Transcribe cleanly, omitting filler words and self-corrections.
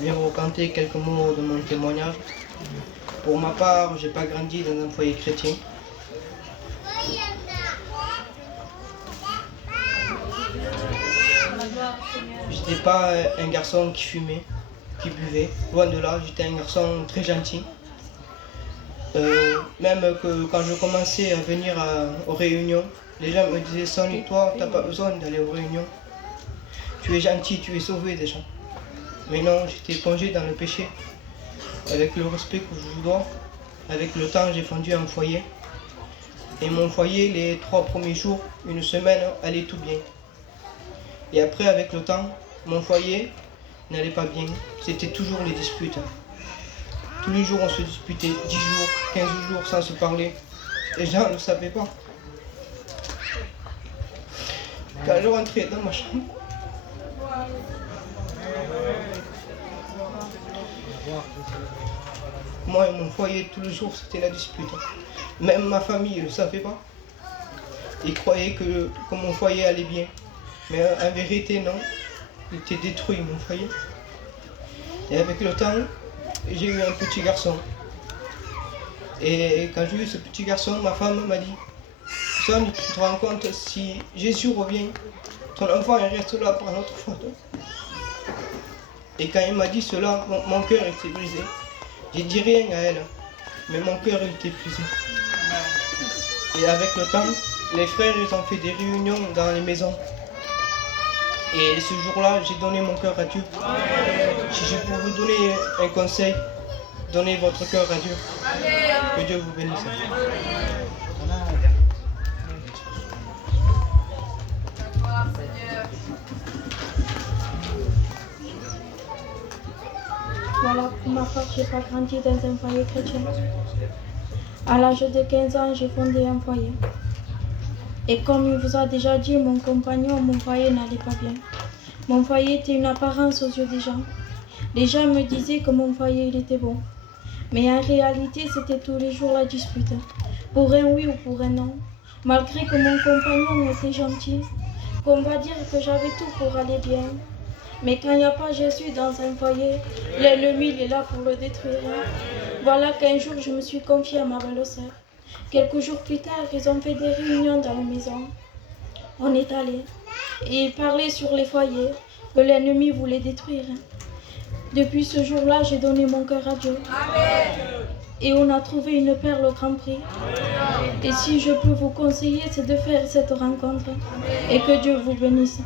Je vais vous raconter quelques mots de mon témoignage. Pour ma part, je n'ai pas grandi dans un foyer chrétien. Je n'étais pas un garçon qui fumait, qui buvait. Loin de là, j'étais un garçon très gentil. Même que quand je commençais à venir aux réunions, les gens me disaient « Sonny, toi, tu n'as pas besoin d'aller aux réunions. Tu es gentil, tu es sauvé déjà. » Mais non, j'étais plongé dans le péché. Avec le respect que je vous dois, avec le temps, j'ai fondu un foyer. Et mon foyer, les 3 premiers jours, une semaine, allait tout bien. Et après, avec le temps, mon foyer n'allait pas bien. C'était toujours les disputes. Tous les jours, on se disputait 10 jours, 15 jours sans se parler. Les gens ne le savaient pas. Quand je rentrais dans ma chambre, moi et mon foyer, tous les jours, c'était la dispute. Même ma famille ne le savait pas. Ils croyaient que mon foyer allait bien. Mais en vérité, non. Il était détruit, mon foyer. Et avec le temps, j'ai eu un petit garçon. Et quand j'ai eu ce petit garçon, ma femme m'a dit « Son, tu te rends compte, si Jésus revient, ton enfant il reste là par notre faute. » Et quand il m'a dit cela, mon cœur était brisé. J'ai dit rien à elle, mais mon cœur était brisé. Et avec le temps, les frères ils ont fait des réunions dans les maisons. Et ce jour-là, j'ai donné mon cœur à Dieu. Si je peux vous donner un conseil, donnez votre cœur à Dieu. Que Dieu vous bénisse. Voilà, pour ma part, je n'ai pas grandi dans un foyer chrétien. À l'âge de 15 ans, j'ai fondé un foyer. Et comme il vous a déjà dit, mon compagnon, mon foyer n'allait pas bien. Mon foyer était une apparence aux yeux des gens. Les gens me disaient que mon foyer il était bon. Mais en réalité, c'était tous les jours la dispute. Pour un oui ou pour un non. Malgré que mon compagnon était gentil, qu'on va dire que j'avais tout pour aller bien. Mais quand il n'y a pas Jésus dans un foyer, l'ennemi il est là pour le détruire. Voilà qu'un jour, je me suis confiée à ma belle-sœur. Quelques jours plus tard, ils ont fait des réunions dans la maison. On est allé et ils parlaient sur les foyers que l'ennemi voulait détruire. Depuis ce jour-là, j'ai donné mon cœur à Dieu. Amen. Et on a trouvé une perle au grand prix. Amen. Et si je peux vous conseiller, c'est de faire cette rencontre. Amen. Et que Dieu vous bénisse.